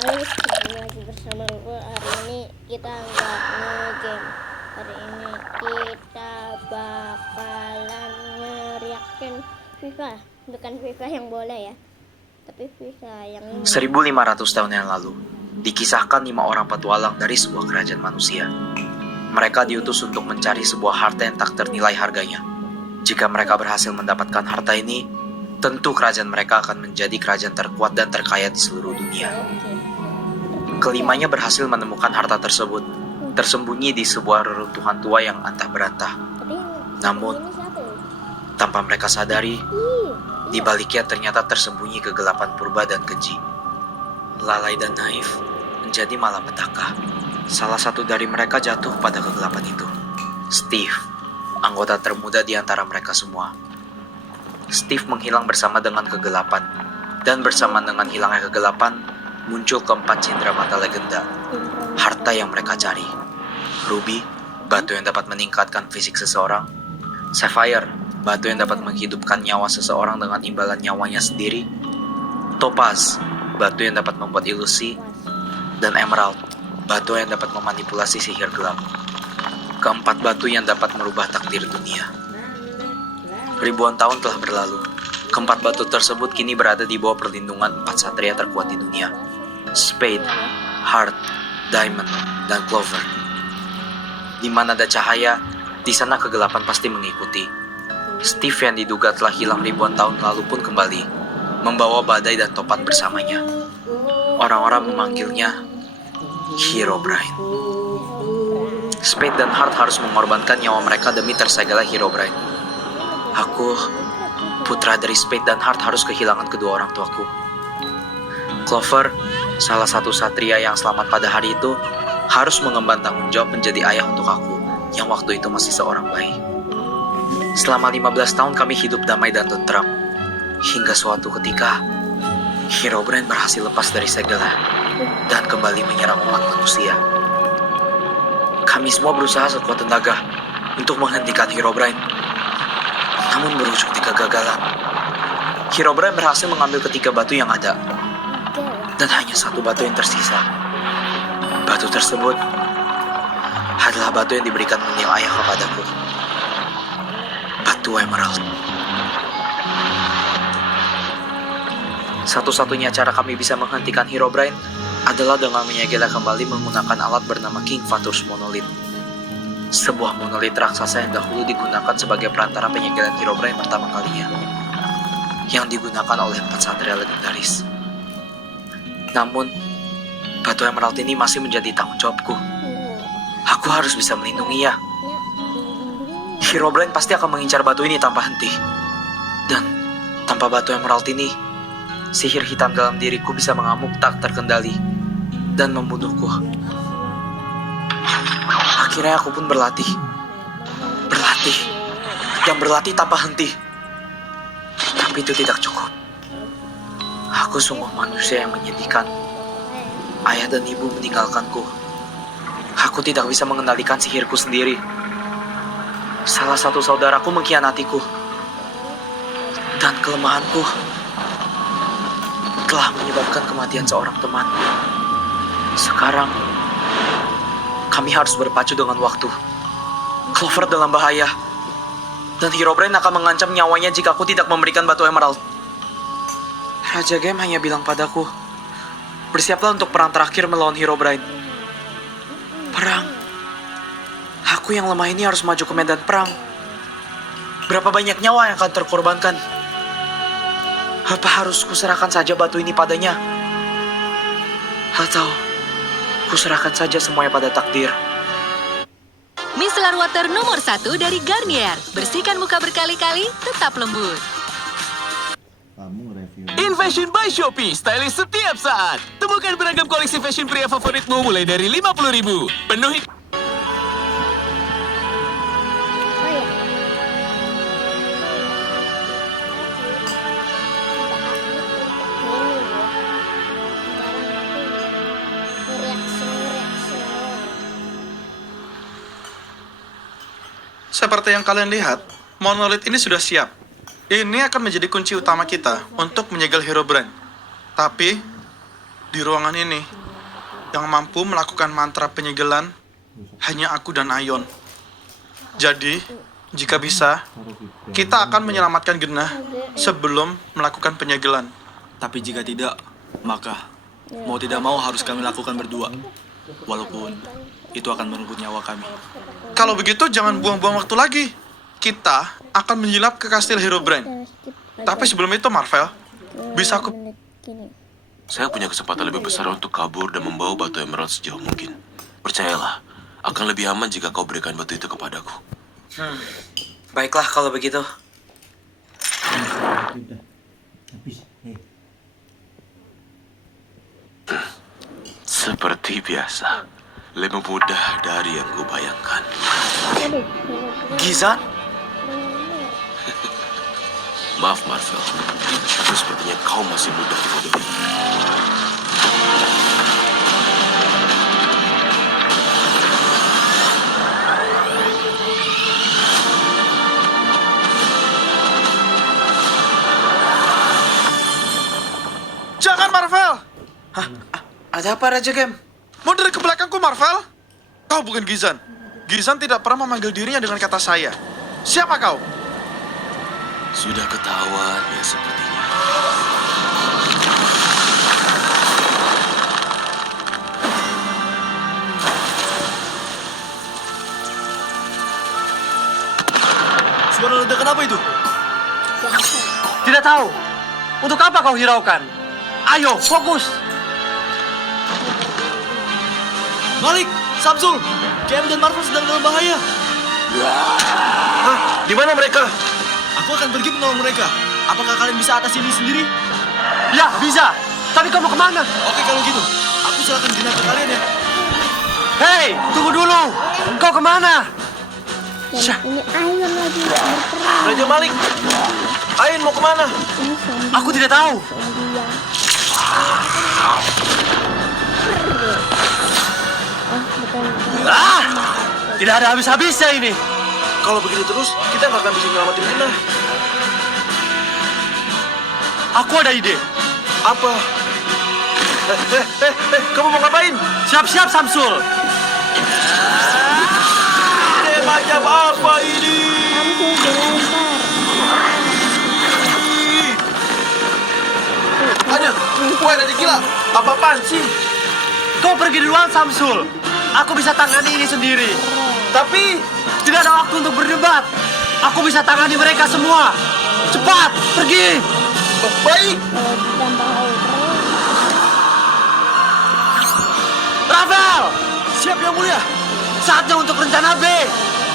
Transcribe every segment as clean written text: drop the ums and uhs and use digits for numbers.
guys, kembali lagi bersama gue. Hari ini kita nggak nge-game. Hari ini kita bakalan ngeriakin FIFA. Bukan FIFA yang bola ya, tapi FIFA yang ini. 1500 tahun yang lalu, dikisahkan 5 orang petualang dari sebuah kerajaan manusia. Mereka diutus untuk mencari sebuah harta yang tak ternilai harganya. Jika mereka berhasil mendapatkan harta ini, tentu kerajaan mereka akan menjadi kerajaan terkuat dan terkaya di seluruh dunia. Kelimanya berhasil menemukan harta tersebut, tersembunyi di sebuah reruntuhan tua yang antah berantah. Namun, tanpa mereka sadari, di baliknya ternyata tersembunyi kegelapan purba dan keji. Lalai dan naif menjadi malapetaka. Salah satu dari mereka jatuh pada kegelapan itu. Steve, anggota termuda di antara mereka semua. Steve menghilang bersama dengan kegelapan, dan bersama dengan hilangnya kegelapan, muncul keempat cindera mata legenda. Harta yang mereka cari. Ruby, batu yang dapat meningkatkan fisik seseorang. Sapphire, batu yang dapat menghidupkan nyawa seseorang dengan imbalan nyawanya sendiri. Topaz, batu yang dapat membuat ilusi. Dan Emerald, batu yang dapat memanipulasi sihir gelap. Keempat batu yang dapat merubah takdir dunia. Ribuan tahun telah berlalu. Keempat batu tersebut kini berada di bawah perlindungan 4 satria terkuat di dunia. Spade, Heart, Diamond, dan Clover. Di mana ada cahaya, di sana kegelapan pasti mengikuti. Steve yang diduga telah hilang ribuan tahun lalu pun kembali, membawa badai dan topan bersamanya. Orang-orang memanggilnya Herobrine. Spade dan Heart harus mengorbankan nyawa mereka demi tersegalnya Herobrine. Aku, putra dari Spade dan Heart, harus kehilangan kedua orang tuaku. Clover, salah satu satria yang selamat pada hari itu, harus mengemban tanggung jawab menjadi ayah untuk aku, yang waktu itu masih seorang bayi. Selama 15 tahun kami hidup damai dan tentram, hingga suatu ketika, Herobrine berhasil lepas dari segala dan kembali menyerang umat manusia. Kami semua berusaha sekuat tenaga untuk menghentikan Herobrine, namun berujung di kegagalan. Herobrine berhasil mengambil ketiga batu yang ada, dan hanya satu batu yang tersisa. Batu tersebut adalah batu yang diberikan menil ayah kepadaku. Batu Emerald. Satu-satunya cara kami bisa menghentikan Herobrine adalah dengan menyegelnya kembali menggunakan alat bernama King Vatur's Monolith. Sebuah monolit raksasa yang dahulu digunakan sebagai perantara penyegelan Herobrine pertama kalinya, yang digunakan oleh 4 satria legendaris. Namun, batu Emerald ini masih menjadi tanggung jawabku. Aku harus bisa melindunginya. Herobrine pasti akan mengincar batu ini tanpa henti. Dan tanpa batu Emerald ini, sihir hitam dalam diriku bisa mengamuk tak terkendali dan membunuhku. Akhirnya aku pun berlatih dan berlatih tanpa henti. Tapi itu tidak cukup. Aku sungguh manusia yang menyedihkan. Ayah dan ibu meninggalkanku. Aku tidak bisa mengendalikan sihirku sendiri. Salah satu saudaraku mengkhianatiku. Dan kelemahanku telah menyebabkan kematian seorang teman. Sekarang, kami harus berpacu dengan waktu. Clover dalam bahaya. Dan Herobrine akan mengancam nyawanya jika aku tidak memberikan batu Emerald. Raja Game hanya bilang padaku, bersiaplah untuk perang terakhir melawan Herobrine. Perang. Aku yang lemah ini harus maju ke medan perang. Berapa banyak nyawa yang akan terkorbankan? Apa harus kuserahkan saja batu ini padanya? Atau kuserahkan saja semuanya pada takdir? Micellar Water nomor 1 dari Garnier. Bersihkan muka berkali-kali, tetap lembut. In Fashion by Shopee, stylish setiap saat. Temukan beragam koleksi fashion pria favoritmu mulai dari 50.000. Penuhi Seperti yang kalian lihat, monolit ini sudah siap. Ini akan menjadi kunci utama kita untuk menyegel Herobrine. Tapi, Di ruangan ini, yang mampu melakukan mantra penyegelan hanya aku dan Ayon. Jadi, jika bisa, kita akan menyelamatkan Genah sebelum melakukan penyegelan. Tapi jika tidak, maka mau tidak mau harus kami lakukan berdua. Walaupun itu akan merenggut nyawa kami. Kalau begitu, jangan buang-buang waktu lagi. Kita akan menyilap ke kastil Herobrine. Tapi sebelum itu, Marvel, bisa aku... Saya punya kesempatan lebih besar untuk kabur dan membawa batu emerald sejauh mungkin. Percayalah, akan lebih aman jika kau berikan batu itu kepadaku. Baiklah kalau begitu. Seperti biasa, lebih mudah dari yang kubayangkan. Gizan? Maaf, Marvel. Tapi sepertinya kau masih mudah dibodohi. Jangan, Marvel! Hah? Ada apa, Raja Game? Mundur ke belakangku, Marvel! Kau bukan Gizan. Gizan tidak pernah memanggil dirinya dengan kata saya. Siapa kau? Sudah ketahuan ya sepertinya. Suara ledakan apa itu? Tidak tahu. Untuk apa kau hiraukan? Ayo, fokus. Malik, Samsul, Cam dan Marvel sedang dalam bahaya. Hah? Di mana mereka? Aku akan pergi menolong mereka. Apakah kalian bisa atas ini sendiri? Ya, bisa. Tapi kau mau kemana? Oke, kalau gitu, aku serahkan Genah ke kalian ya. Hei, tunggu dulu. Kau kemana? Dan ini Ayon lagi berperang. Raja Malik. Ayon mau kemana? Ini zombie. Aku tidak tahu. Zombie yang... bukan. Ah! Tidak ada habis-habisnya ini. Kalau begini terus, kita nggak akan bisa nyelamatin Genah. Aku ada ide. Apa? Kamu mau ngapain? Siap-siap, Samsul. Macam apa ini? Samsul dilempar. Ada, ada gila. Apa-apaan sih? Kau pergi duluan, Samsul. Aku bisa tangani ini sendiri. Tapi tidak ada waktu untuk berdebat. Aku bisa tangani mereka semua. Cepat, pergi. Baik. Kalau ditambah aura, Rafael, Siap, Yang Mulia. saatnya untuk rencana B.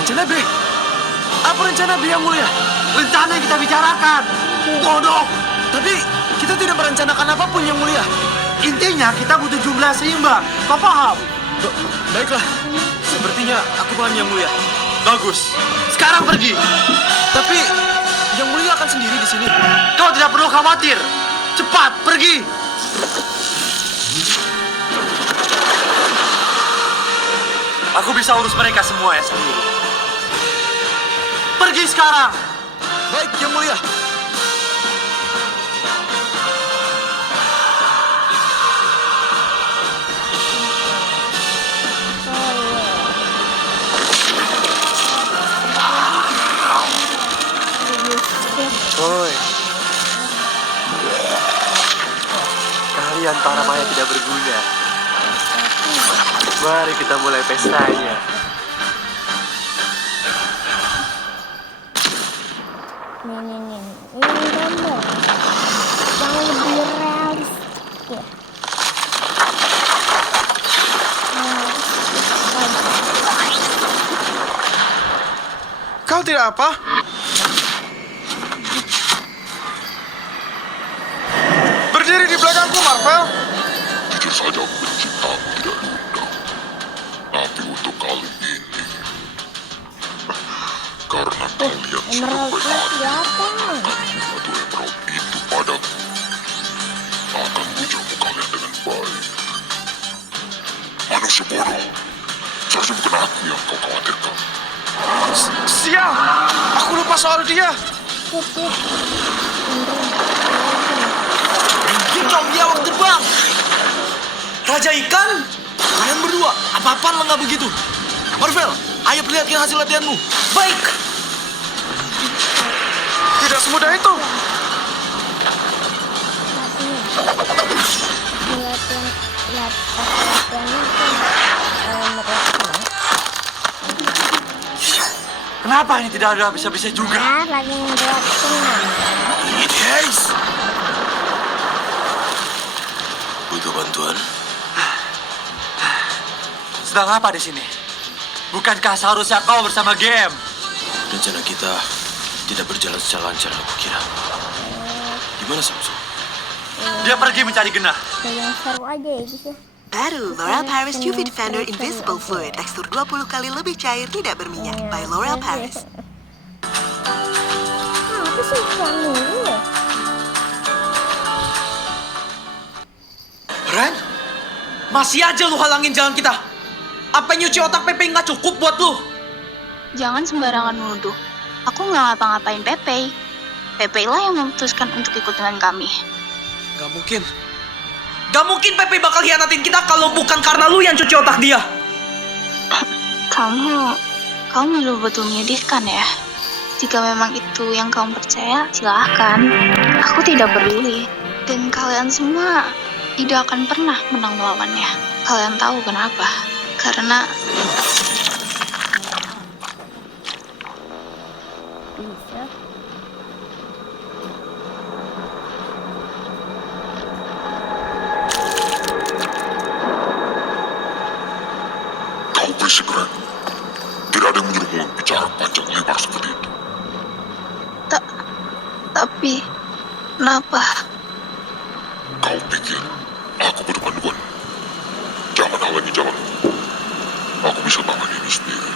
Rencana B? Apa rencana B, Yang Mulia? Rencana yang kita bicarakan. Bodoh. Tapi kita tidak merencanakan apapun, Yang Mulia. Intinya kita butuh jumlah seimbang. Kau paham? Baiklah. Sepertinya aku paham, Yang Mulia. Bagus. Sekarang pergi. Tapi Yang Mulia akan sendiri di sini. Kau tidak perlu khawatir. Cepat, pergi. Aku bisa urus mereka semua ya sendiri. Pergi sekarang. Baik, Yang Mulia. Oi. Kalian para maya tidak berguna. Mari kita mulai pestanya. nih. Ini gambar yang lebih realistis. Kau tidak apa? Berdiri di belakangku, Marvel. Jujur saja aku benci kamu dari undang. Tapi untuk kali ini, karena kalian sudah Emeraldnya berani kelihatan. batu emerald itu padaku, akan kujamu kalian dengan baik. Manusia bodoh, seharusnya bukan aku yang kau khawatirkan. Sial, aku lupa soal dia. Kicau dia waktu terbang. Raja ikan? Kalian berdua, apa-apaan lo nggak begitu? Marvel, ayo perlihatkan hasil latihanmu. Baik. Tidak semudah itu. Latihannya kan mereka. Kenapa ini tidak ada bisa-bisa juga? Lagi membuat senang. Yes. Butuh bantuan? Sedang apa di sini? Bukankah seharusnya kau bersama game? Rencana kita tidak berjalan secara lancar aku kira. Gimana Samsul? Dia pergi mencari Gena. Yang seru aja ya gitu. Baru L'Oreal Paris UV Defender Invisible Fluid, tekstur 20 kali lebih cair, tidak berminyak. By L'Oreal Paris. Apa sih suami lu ya? Ren, masih aja lu halangin jalan kita. Apa nyuci otak Pepe nggak cukup buat lu? Jangan sembarangan menuduh. Aku nggak ngapa-ngapain Pepe. Pepe lah yang memutuskan untuk ikut dengan kami. Gak mungkin. Gak mungkin Pepe bakal hianatin kita kalau bukan karena lu yang cuci otak dia. Kamu betul-betul menyedihkan ya. Jika memang itu yang kamu percaya, silahkan. Aku tidak peduli. Dan kalian semua tidak akan pernah menang melawannya. Kalian tahu kenapa? Karena Bisa. Kau berisik, Ren. Tidak ada yang menyuruhmu bicara panjang lebar seperti itu. tapi kenapa? Kau pikir aku berpanduan? Jangan halangi jalanmu. Aku bisa tangani ini sendiri.